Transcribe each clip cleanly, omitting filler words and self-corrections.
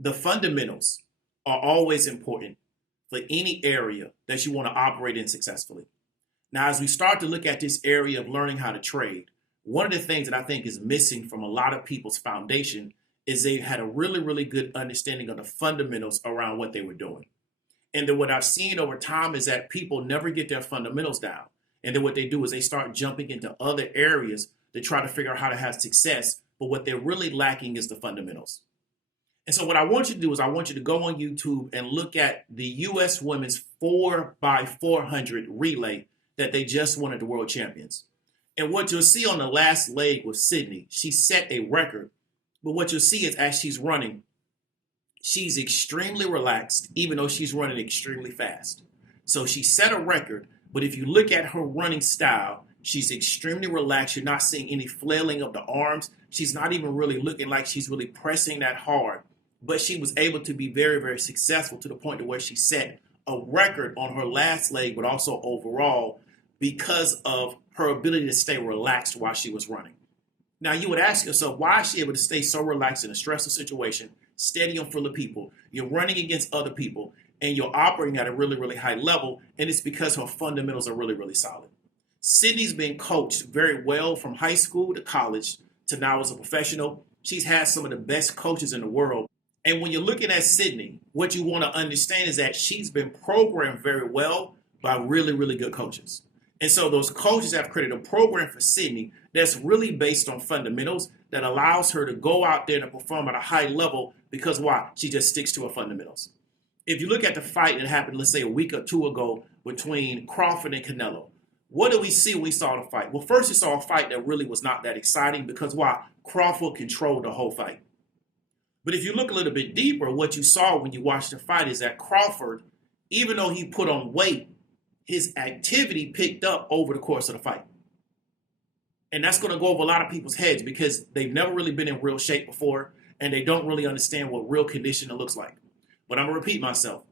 The fundamentals are always important for any area that you want to operate in successfully. Now, as we start to look at this area of learning how to trade, one of the things that I think is missing from a lot of people's foundation is they had a really, really good understanding of the fundamentals around what they were doing. And then what I've seen over time is that people never get their fundamentals down. And then what they do is they start jumping into other areas to try to figure out how to have success. But what they're really lacking is the fundamentals. And so what I want you to do is I want you to go on YouTube and look at the U.S. women's 4x400 relay that they just won at the World Champions. And what you'll see on the last leg with Sydney, she set a record. But what you'll see is as she's running, she's extremely relaxed, even though she's running extremely fast. So she set a record, but if you look at her running style, she's extremely relaxed. You're not seeing any flailing of the arms. She's not even really looking like she's really pressing that hard. But she was able to be very, very successful to the point to where she set a record on her last leg, but also overall because of her ability to stay relaxed while she was running. Now, you would ask yourself, why is she able to stay so relaxed in a stressful situation, stadium full of people, you're running against other people, and you're operating at a really, really high level, and it's because her fundamentals are really, really solid. Sydney's been coached very well from high school to college to now as a professional. She's had some of the best coaches in the world. And when you're looking at Sydney, what you want to understand is that she's been programmed very well by really, really good coaches. And so those coaches have created a program for Sydney that's really based on fundamentals that allows her to go out there and perform at a high level because why? She just sticks to her fundamentals. If you look at the fight that happened, let's say a week or two ago between Crawford and Canelo, what did we see when we saw the fight? Well, first we saw a fight that really was not that exciting because why? Crawford controlled the whole fight. But if you look a little bit deeper, what you saw when you watched the fight is that Crawford, even though he put on weight, his activity picked up over the course of the fight. And that's going to go over a lot of people's heads because they've never really been in real shape before and they don't really understand what real conditioning looks like. But I'm going to repeat myself.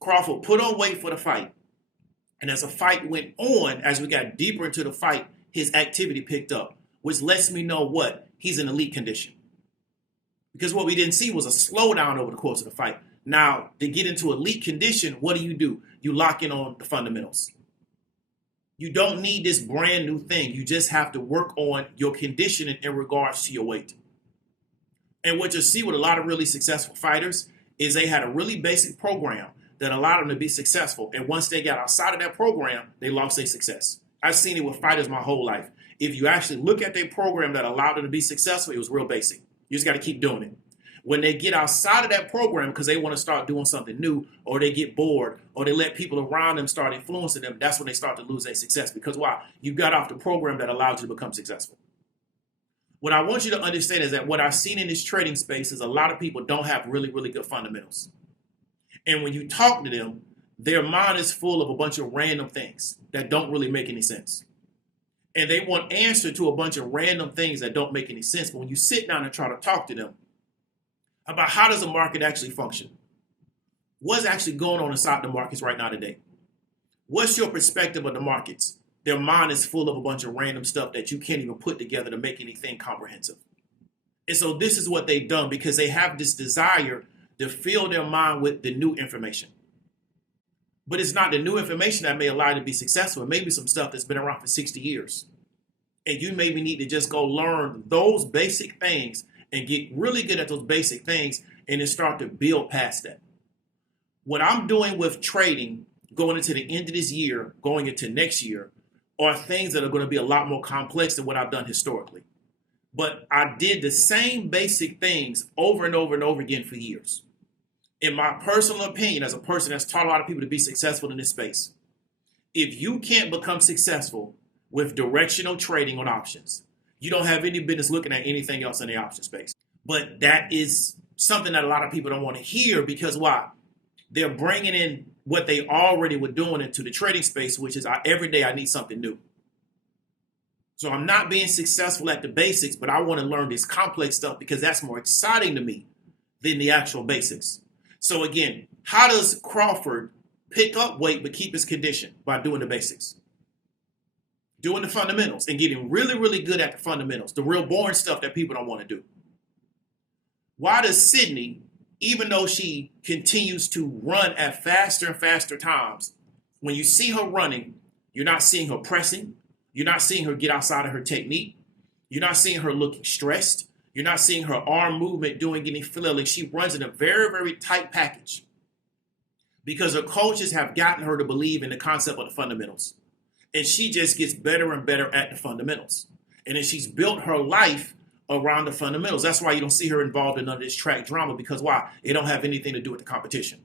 Crawford put on weight for the fight. And as the fight went on, as we got deeper into the fight, his activity picked up, which lets me know what? He's in elite condition. Because what we didn't see was a slowdown over the course of the fight. Now, to get into elite condition, what do? You lock in on the fundamentals. You don't need this brand new thing. You just have to work on your conditioning in regards to your weight. And what you'll see with a lot of really successful fighters is they had a really basic program that allowed them to be successful. And once they got outside of that program, they lost their success. I've seen it with fighters my whole life. If you actually look at their program that allowed them to be successful, it was real basic. You just got to keep doing it. When they get outside of that program because they want to start doing something new or they get bored or they let people around them start influencing them, that's when they start to lose their success. Because why? You got off the program that allowed you to become successful. What I want you to understand is that what I've seen in this trading space is a lot of people don't have really, really good fundamentals. And when you talk to them, their mind is full of a bunch of random things that don't really make any sense. And they want answer to a bunch of random things that don't make any sense. But when you sit down and try to talk to them about how does the market actually function, what's actually going on inside the markets right now today, what's your perspective of the markets? Their mind is full of a bunch of random stuff that you can't even put together to make anything comprehensive. And so this is what they've done because they have this desire to fill their mind with the new information. But it's not the new information that may allow you to be successful. It may be some stuff that's been around for 60 years. And you maybe need to just go learn those basic things and get really good at those basic things and then start to build past that. What I'm doing with trading going into the end of this year, going into next year, are things that are going to be a lot more complex than what I've done historically. But I did the same basic things over and over and over again for years. In my personal opinion, as a person that's taught a lot of people to be successful in this space, if you can't become successful with directional trading on options, you don't have any business looking at anything else in the option space. But that is something that a lot of people don't want to hear because why? They're bringing in what they already were doing into the trading space, which is every day I need something new. So I'm not being successful at the basics, but I want to learn this complex stuff because that's more exciting to me than the actual basics. So again, how does Crawford pick up weight but keep his condition? By doing the basics. Doing the fundamentals and getting really, really good at the fundamentals, the real boring stuff that people don't want to do. Why does Sydney even though she continues to run at faster and faster times, when you see her running, you're not seeing her pressing. You're not seeing her get outside of her technique. You're not seeing her looking stressed. You're not seeing her arm movement doing any flailing. She runs in a very, very tight package because her coaches have gotten her to believe in the concept of the fundamentals. And she just gets better and better at the fundamentals. And then she's built her life around the fundamentals. That's why you don't see her involved in none of this track drama, because why? It don't have anything to do with the competition.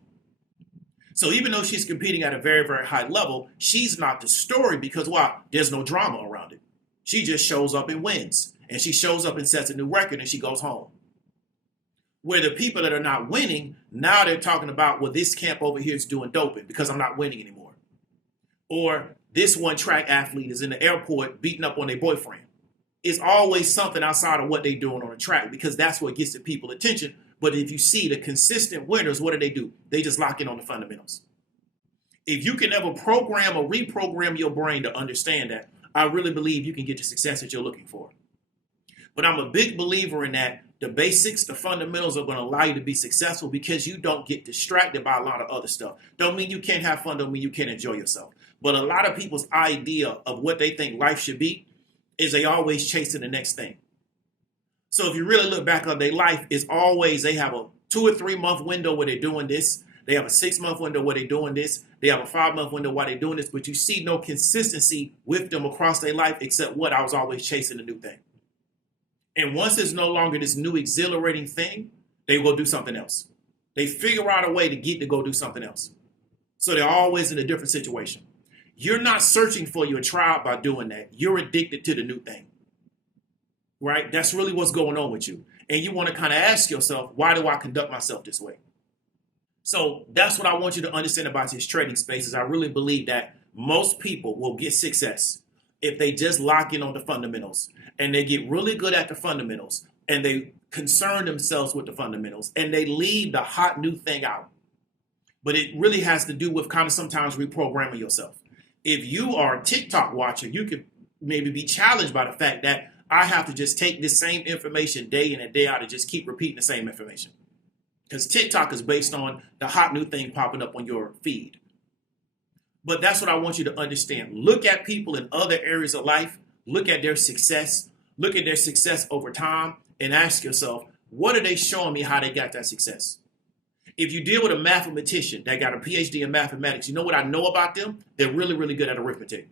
So even though she's competing at a very, very high level, she's not the story because why? There's no drama around it. She just shows up and wins. And she shows up and sets a new record and she goes home. Where the people that are not winning, now they're talking about, well, this camp over here is doing doping because I'm not winning anymore. Or this one track athlete is in the airport beating up on their boyfriend. It's always something outside of what they're doing on the track because that's what gets the people attention. But if you see the consistent winners, what do? They just lock in on the fundamentals. If you can ever program or reprogram your brain to understand that, I really believe you can get the success that you're looking for. But I'm a big believer in that the basics, the fundamentals are going to allow you to be successful because you don't get distracted by a lot of other stuff. Don't mean you can't have fun, don't mean you can't enjoy yourself. But a lot of people's idea of what they think life should be is they always chasing the next thing. So if you really look back on their life, it's always they have a 2 or 3 month window where they're doing this. They have a 6 month window where they're doing this. They have a 5 month window while they're doing this. But you see no consistency with them across their life except what? I was always chasing a new thing. And once it's no longer this new exhilarating thing, they will do something else. They figure out a way to go do something else. So they're always in a different situation. You're not searching for your tribe by doing that. You're addicted to the new thing. Right? That's really what's going on with you. And you want to kind of ask yourself, why do I conduct myself this way? So that's what I want you to understand about this trading space is I really believe that most people will get success if they just lock in on the fundamentals and they get really good at the fundamentals and they concern themselves with the fundamentals and they leave the hot new thing out. But it really has to do with kind of sometimes reprogramming yourself. If you are a TikTok watcher, you could maybe be challenged by the fact that I have to just take this same information day in and day out and just keep repeating the same information. Because TikTok is based on the hot new thing popping up on your feed. But that's what I want you to understand. Look at people in other areas of life. Look at their success. Look at their success over time and ask yourself, what are they showing me how they got that success? If you deal with a mathematician that got a PhD in mathematics, you know what I know about them? They're really, really good at arithmetic.